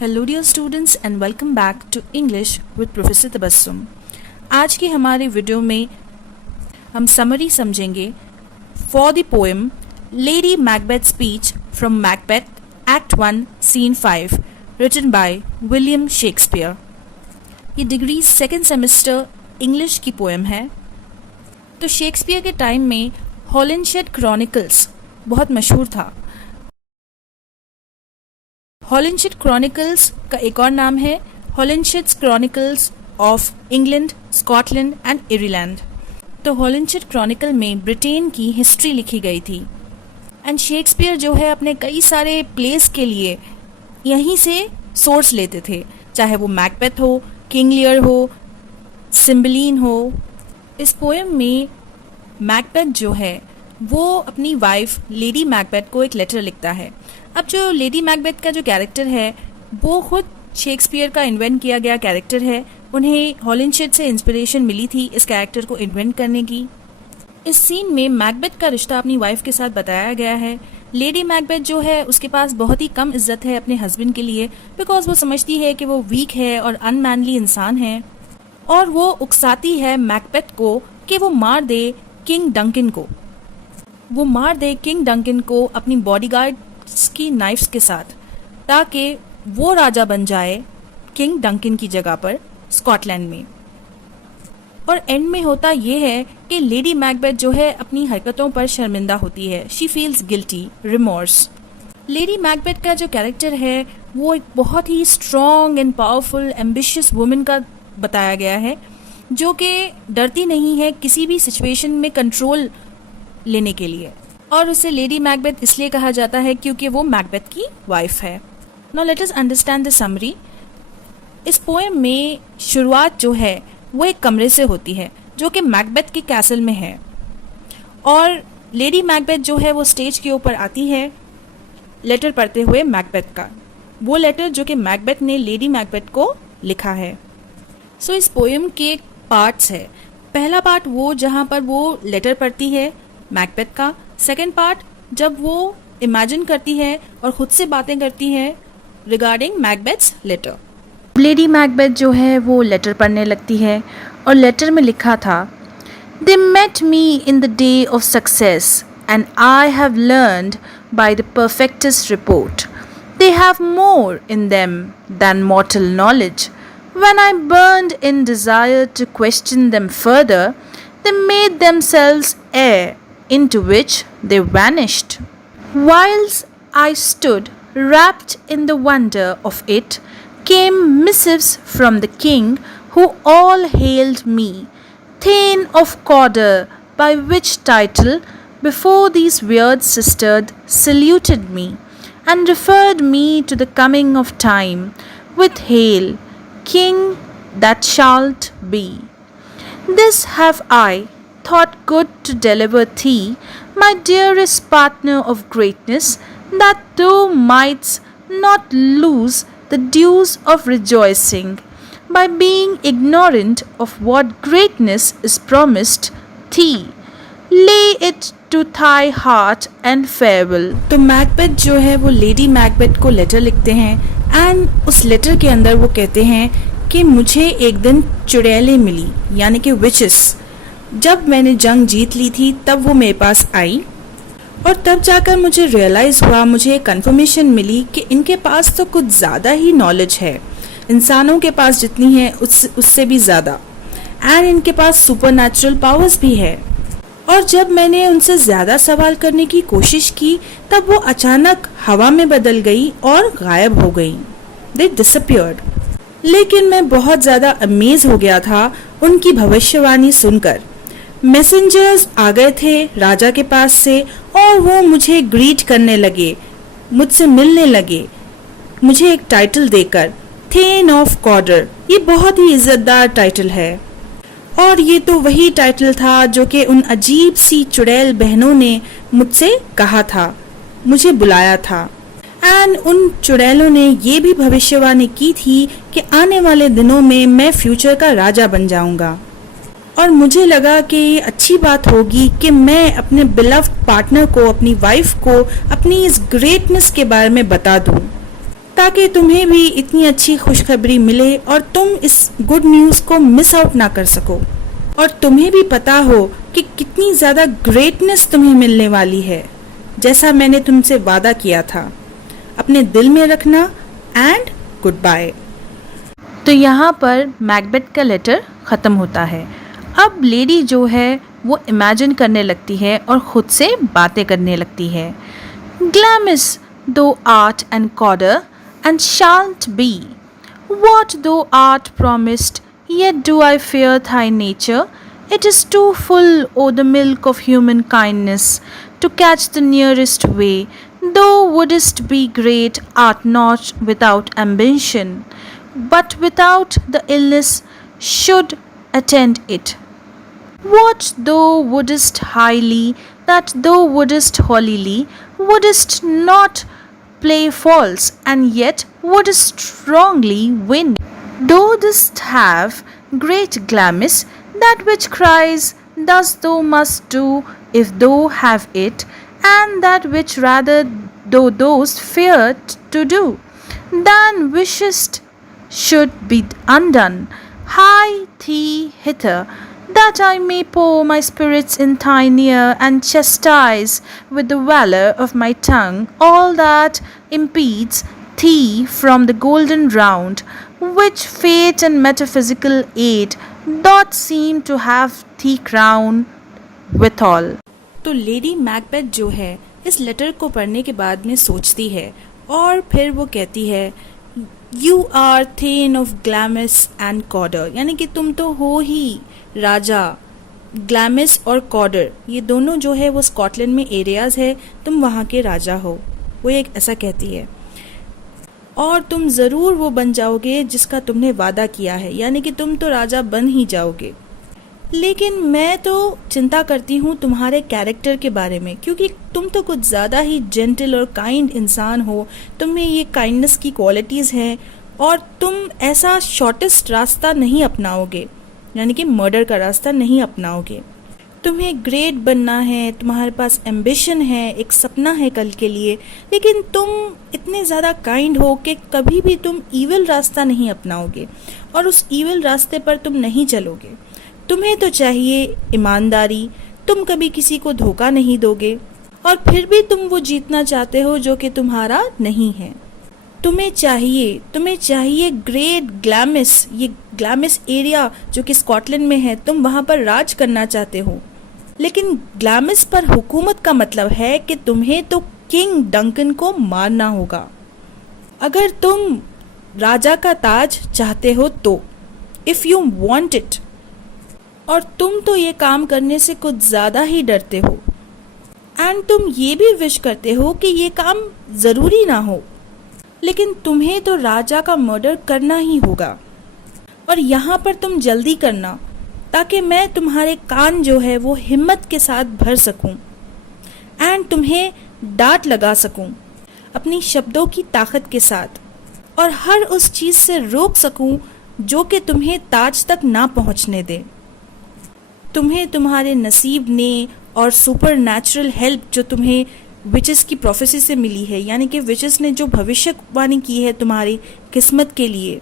Hello dear students and welcome back to English with professor Tabassum. आज की हमारे video में हम समरी समझेंगे for the poem lady Macbeth speech from Macbeth act 1 scene 5 written by William Shakespeare. ये degree second semester English की poem है। तो शेक्सपियर के टाइम में हॉलिंशेड क्रॉनिकल्स बहुत मशहूर था। हॉलिंशेड क्रॉनिकल्स का एक और नाम है Holinshed's Chronicles of England, Scotland and Ireland. तो हॉलिंशेड क्रॉनिकल में ब्रिटेन की हिस्ट्री लिखी गई थी एंड शेक्सपियर जो है अपने कई सारे प्लेस के लिए यहीं से सोर्स लेते थे, चाहे वो मैकबेथ हो, किंग लियर हो, सिम्बेलीन हो। इस पोएम में मैकबेथ जो है वो अपनी वाइफ लेडी मैकबेथ को एक लेटर लिखता है। अब जो लेडी मैकबेथ का जो कैरेक्टर है वो खुद शेक्सपियर का इन्वेंट किया गया कैरेक्टर है। उन्हें हॉलिंशेड से इंस्पिरेशन मिली थी इस कैरेक्टर को इन्वेंट करने की। इस सीन में मैकबेथ का रिश्ता अपनी वाइफ के साथ बताया गया है। लेडी मैकबेथ जो है उसके पास बहुत ही कम इज्जत है अपने हस्बैंड के लिए, बिकॉज वो समझती है कि वो वीक है और अनमैनली इंसान है, और वो उकसाती है मैकबेथ को कि वो मार दे किंग डंकन को। वो मार दे किंग डंकन को अपनी बॉडीगार्ड्स की नाइफ्स के साथ, ताकि वो राजा बन जाए किंग डंकन की जगह पर स्कॉटलैंड में। और एंड में होता ये है कि लेडी मैकबेथ जो है अपनी हरकतों पर शर्मिंदा होती है। She feels guilty, remorse. Lady Macbeth का जो कैरेक्टर है वो एक बहुत ही strong and powerful ambitious women का बताया गया है, जो कि डरती नहीं है किसी भी सिचुएशन में कंट्रोल लेने के लिए। और उसे लेडी मैकबेथ इसलिए कहा जाता है क्योंकि वो मैकबेथ की वाइफ है। Now let us understand the summary. इस पोएम में शुरुआत जो है वो एक कमरे से होती है जो कि मैकबेथ के कैसल में है, और लेडी मैकबेथ जो है वो स्टेज के ऊपर आती है लेटर पढ़ते हुए मैकबेथ का, वो लेटर जो कि मैकबेथ ने लेडी मैकबेथ को लिखा है। सो इस पोएम के पार्ट्स है। पहला पार्ट वो जहाँ पर वो लेटर पढ़ती है मैकबेथ का। सेकेंड पार्ट जब वो इमेजिन करती है और खुद से बातें करती है रिगार्डिंग मैकबेथ्स लेटर। लेडी मैकबेथ जो है वो लेटर पढ़ने लगती है और लेटर में लिखा था, They met me in the day of success and I have learned by the perfectest report. They have more in them than mortal knowledge. When I burned in desire to question them further, they made themselves air into which they vanished. Whilst I stood wrapped in the wonder of it, came missives from the king, who all hailed me, Thane of Cawdor, by which title before these weird sisters saluted me, and referred me to the coming of time, with hail, King that shalt be. This have I thought good to deliver thee, my dearest partner of greatness, that thou mightst not lose the dues of rejoicing by being ignorant of what greatness is promised thee. Lay it to thy heart and farewell. तो Macbeth जो है वो lady Macbeth को letter लिखते हैं and उस letter के अंदर वो कहते हैं कि मुझे एक दिन चुड़ैलें मिली, यानी कि विचेस। जब मैंने जंग जीत ली थी तब वो मेरे पास आई, और तब जाकर मुझे रियलाइज़ हुआ, मुझे कंफर्मेशन मिली कि इनके पास तो कुछ ज़्यादा ही नॉलेज है, इंसानों के पास जितनी है उससे भी ज़्यादा, एंड इनके पास सुपरनैचुरल पावर्स भी है। और जब मैंने उनसे ज़्यादा सवाल करने की कोशिश की तब वो अचानक हवा में बदल गई और गायब हो गई। दे डिसअपियर्ड। लेकिन मैं बहुत ज़्यादा अमेज हो गया था उनकी भविष्यवाणी सुनकर। मैसेंजर्स आ गए थे राजा के पास से और वो मुझे ग्रीट करने लगे, मुझसे मिलने लगे, मुझे एक टाइटल देकर, थेन ऑफ कॉडर। ये बहुत ही इज्जतदार टाइटल है, और ये तो वही टाइटल था जो कि उन अजीब सी चुड़ैल बहनों ने मुझसे कहा था, मुझे बुलाया था। एंड उन चुड़ैलों ने ये भी भविष्यवाणी की थी कि आने वाले दिनों में मैं फ्यूचर का राजा बन जाऊंगा। और मुझे लगा कि ये अच्छी बात होगी कि मैं अपने बिलव्ड पार्टनर को, अपनी वाइफ को, अपनी इस ग्रेटनेस के बारे में बता दूं। ताकि तुम्हें भी इतनी अच्छी खुशखबरी मिले और तुम इस गुड न्यूज़ को मिस आउट ना कर सको, और तुम्हें भी पता हो कि कितनी ज़्यादा ग्रेटनेस तुम्हें मिलने वाली है, जैसा मैंने तुमसे वादा किया था। अपने दिल में रखना एंड गुड बाय। तो यहाँ पर मैकबेथ का लेटर ख़त्म होता है। अब लेडी जो है वो इमेजिन करने लगती है और ख़ुद से बातें करने लगती है। Glamis thou art and Cawdor and shan't be. What though art promised, yet do I fear thy nature. It is too full, O the milk of human kindness, to catch the nearest way. Thou wouldst be great, art not without ambition, but without the illness should attend it. What thou wouldst highly, that thou wouldst holily, wouldst not play false, and yet would strongly win. Thou dost have great glamis, that which cries, thus thou must do if thou have it, and that which rather thou dost fear to do, than wishest should be undone. Hie thee hither, that I may pour my spirits in thine ear, and chastise with the valour of my tongue all that impedes thee from the golden round, which fate and metaphysical aid doth seem to have thee crowned withal. तो lady Macbeth जो है इस letter को पढ़ने के बाद में सोचती है और फिर वो कहती है, you are thane of Glamis and Cawdor, यानी कि तुम तो हो ही राजा। ग्लैमिस और कॉर्डर ये दोनों जो है वो स्कॉटलैंड में एरियाज़ है, तुम वहाँ के राजा हो। वो एक ऐसा कहती है, और तुम ज़रूर वो बन जाओगे जिसका तुमने वादा किया है, यानी कि तुम तो राजा बन ही जाओगे। लेकिन मैं तो चिंता करती हूँ तुम्हारे कैरेक्टर के बारे में, क्योंकि तुम तो कुछ ज़्यादा ही जेंटल और काइंड इंसान हो, तुम में ये काइंडनेस की क्वालिटीज़ हैं, और तुम ऐसा शॉर्टेस्ट रास्ता नहीं अपनाओगे, यानी कि मर्डर का रास्ता नहीं अपनाओगे। तुम्हें ग्रेट बनना है, तुम्हारे पास एम्बिशन है, एक सपना है कल के लिए, लेकिन तुम इतने ज़्यादा काइंड हो कि कभी भी तुम ईविल रास्ता नहीं अपनाओगे और उस ईविल रास्ते पर तुम नहीं चलोगे। तुम्हें तो चाहिए ईमानदारी, तुम कभी किसी को धोखा नहीं दोगे, और फिर भी तुम वो जीतना चाहते हो जो कि तुम्हारा नहीं है। तुम्हें चाहिए ग्रेट ग्लैमिस, ये ग्लैमिस एरिया जो कि स्कॉटलैंड में है, तुम वहाँ पर राज करना चाहते हो। लेकिन ग्लैमिस पर हुकूमत का मतलब है कि तुम्हें तो किंग डंकन को मारना होगा अगर तुम राजा का ताज चाहते हो तो, इफ़ यू वांट इट। और तुम तो ये काम करने से कुछ ज़्यादा ही डरते हो, एंड तुम ये भी विश करते हो कि ये काम ज़रूरी ना हो, लेकिन तुम्हें तो राजा का मर्डर करना ही होगा। और यहाँ पर तुम जल्दी करना, ताकि मैं तुम्हारे कान जो है वो हिम्मत के साथ भर सकूं एंड तुम्हें डांट लगा सकूं अपनी शब्दों की ताकत के साथ, और हर उस चीज़ से रोक सकूं जो कि तुम्हें ताज तक ना पहुँचने दे। तुम्हें तुम्हारे नसीब ने और सुपर नेचुरल हेल्प जो तुम्हें विचेस की प्रोफेसी से मिली है, यानी कि विचेस ने जो भविष्यवाणी की है तुम्हारी किस्मत के लिए,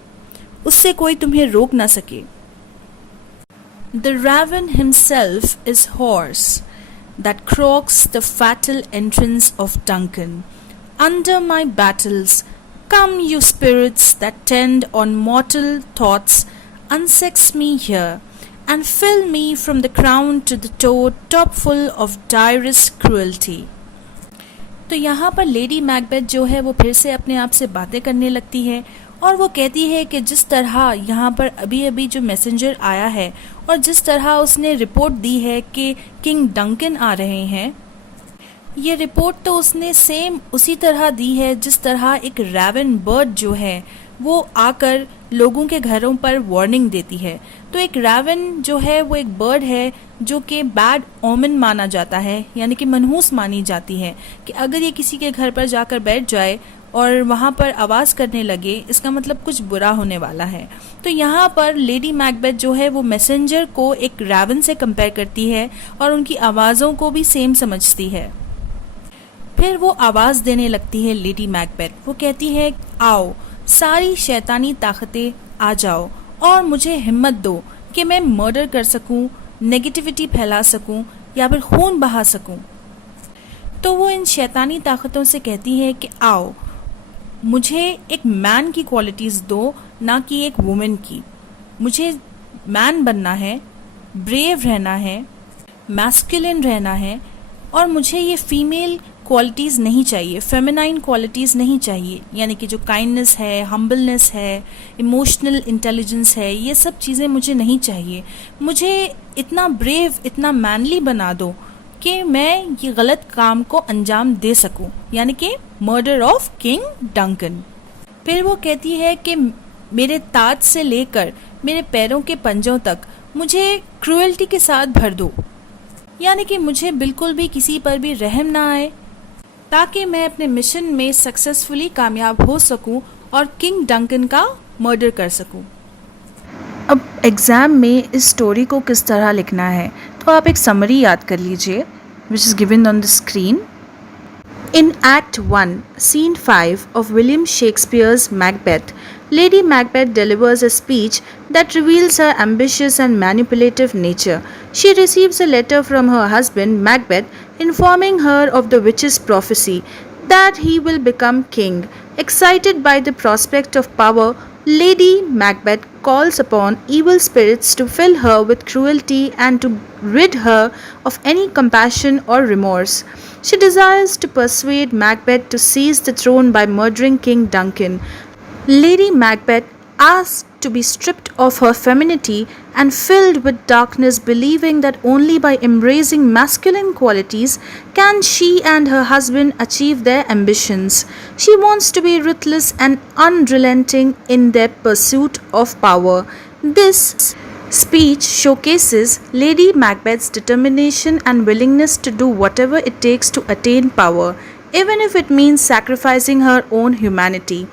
उससे कोई तुम्हें रोक ना सके। The raven himself is hoarse, that croaks the fatal entrance of Duncan. Under my battles, come you spirits that tend on mortal thoughts, unsex me here, and fill me from the crown to the toe top full of direst cruelty. तो यहाँ पर lady Macbeth जो है वो फिर से अपने आप से बातें करने लगती है और वो कहती है कि जिस तरह यहाँ पर अभी अभी जो मैसेंजर आया है और जिस तरह उसने रिपोर्ट दी है कि किंग डंकन आ रहे हैं, ये रिपोर्ट तो उसने सेम उसी तरह दी है जिस तरह एक रैवन बर्ड जो है वो आकर लोगों के घरों पर वार्निंग देती है। तो एक रैवन जो है वो एक बर्ड है जो कि बैड ओमेन माना जाता है, यानी कि मनहूस मानी जाती है कि अगर ये किसी के घर पर जाकर बैठ जाए और वहाँ पर आवाज़ करने लगे, इसका मतलब कुछ बुरा होने वाला है। तो यहाँ पर लेडी मैकबेथ जो है वो मैसेंजर को एक रैवन से कंपेयर करती है और उनकी आवाज़ों को भी सेम समझती है। फिर वो आवाज़ देने लगती है लेडी मैकबेथ। वो कहती है, आओ सारी शैतानी ताकतें आ जाओ और मुझे हिम्मत दो कि मैं मर्डर कर सकूं, नेगेटिविटी फैला सकूं या फिर खून बहा सकूं। तो वो इन शैतानी ताकतों से कहती है कि आओ मुझे एक मैन की क्वालिटीज़ दो, ना कि एक वुमेन की। मुझे मैन बनना है, ब्रेव रहना है, मैस्कुलिन रहना है, और मुझे ये फीमेल क्वालिटीज़ नहीं चाहिए, फेमिनाइन क्वालिटीज़ नहीं चाहिए, यानी कि जो काइंडनेस है, हम्बलनेस है, इमोशनल इंटेलिजेंस है, ये सब चीज़ें मुझे नहीं चाहिए। मुझे इतना ब्रेव, इतना मैनली बना दो कि मैं ये गलत काम को अंजाम दे सकूं, यानी कि मर्डर ऑफ किंग डंकन। फिर वो कहती है कि मेरे ताज से लेकर मेरे पैरों के पंजों तक मुझे क्रूएल्टी के साथ भर दो, यानी कि मुझे बिल्कुल भी किसी पर भी रहम ना आए, ताकि मैं अपने मिशन में सक्सेसफुली कामयाब हो सकूं और किंग डंकन का मर्डर कर सकूं। अब एग्ज़ाम में इस स्टोरी को किस तरह लिखना है, तो आप एक समरी याद कर लीजिए, which is given on the screen. In Act 1, Scene 5 of William Shakespeare's Macbeth, Lady Macbeth delivers a speech that reveals her ambitious and manipulative nature. She receives a letter from her husband, Macbeth, informing her of the witch's prophecy that he will become king. Excited by the prospect of power, Lady Macbeth calls upon evil spirits to fill her with cruelty and to rid her of any compassion or remorse. She desires to persuade Macbeth to seize the throne by murdering King Duncan. Lady Macbeth asks to be stripped of her femininity and filled with darkness, believing that only by embracing masculine qualities can she and her husband achieve their ambitions. She wants to be ruthless and unrelenting in their pursuit of power. This speech showcases Lady Macbeth's determination and willingness to do whatever it takes to attain power, even if it means sacrificing her own humanity.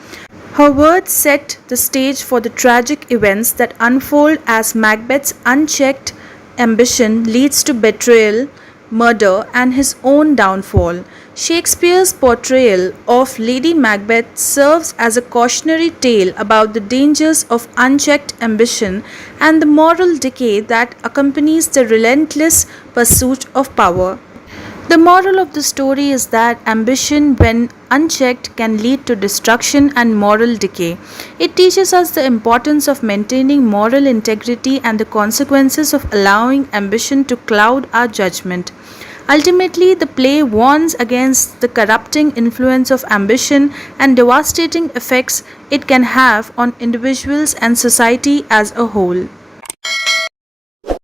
Her words set the stage for the tragic events that unfold as Macbeth's unchecked ambition leads to betrayal, murder, and his own downfall. Shakespeare's portrayal of Lady Macbeth serves as a cautionary tale about the dangers of unchecked ambition and the moral decay that accompanies the relentless pursuit of power. The moral of the story is that ambition, when unchecked, can lead to destruction and moral decay. It teaches us the importance of maintaining moral integrity and the consequences of allowing ambition to cloud our judgment. Ultimately, the play warns against the corrupting influence of ambition and devastating effects it can have on individuals and society as a whole.